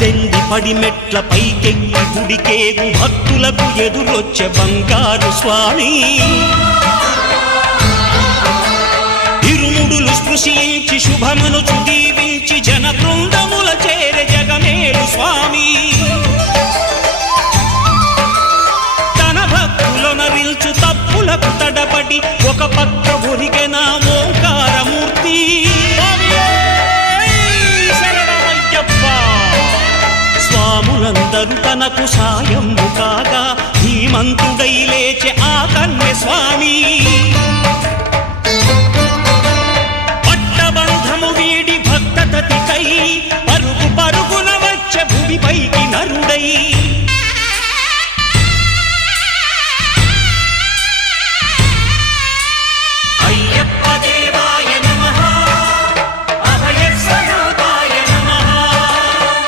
18 పడిమెట్ల పైకెక్కి గుడికేగు భక్తులకు ఎదురొచ్చే బంగారు స్వామి ఇరుముడులు స్పృశించి శుభమనుచు దీవించి జన బృందముల చేరే జగమేలు స్వామి తన భక్తులొనరిల్చు తప్పులకు తడబడి ఒక పక్క ఒరిగెన ఓంకారమూర్తి స్వాములందరూ తనకు సాయము కాగా ధీమంతుడై లేచే ఆ కన్య స్వామి పట్టబంధము వీడి భక్తతతికై